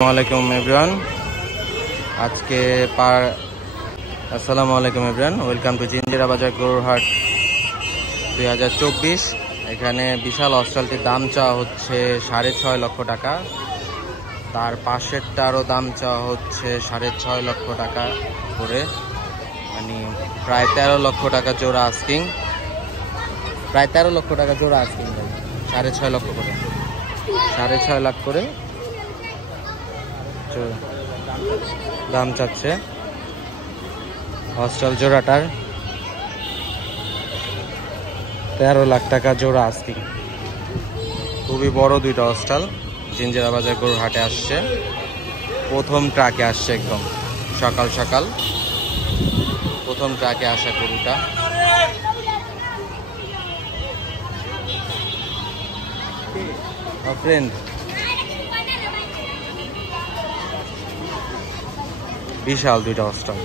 আসসালামু এভরিওয়ান আজকে আসসালামু আলাইকুম এভরিওয়ান, ওয়েলকাম টু জিঞ্জিরা বাজার গরুর হাট 2024। এখানে বিশাল অস্ট্রালটির দাম চাওয়া হচ্ছে 6.5 লক্ষ টাকা। তার পাশেরটারও দাম চাওয়া হচ্ছে 6.5 লক্ষ টাকা করে, মানে প্রায় 13 লক্ষ টাকা জোড়া আস্কিং, প্রায় 13 লক্ষ টাকা জোড়া আস্কিং ভাই। 6.5 লক্ষ করে, 6.5 লাখ করে দাম চাচ্ছে অস্ট্রাল জোড়াটার। 13 লাখ টাকা জোড়া আস্কিং। খুবই বড় দুইটা অস্ট্রাল জিঞ্জিরা বাজার গরুর হাটে আসছে, প্রথম ট্রাকে আসছে, একদম সকাল সকাল প্রথম ট্রাকে আসা গরুটা। ফ্রেন্ড, বিশাল দুইটা অস্ট্রাল।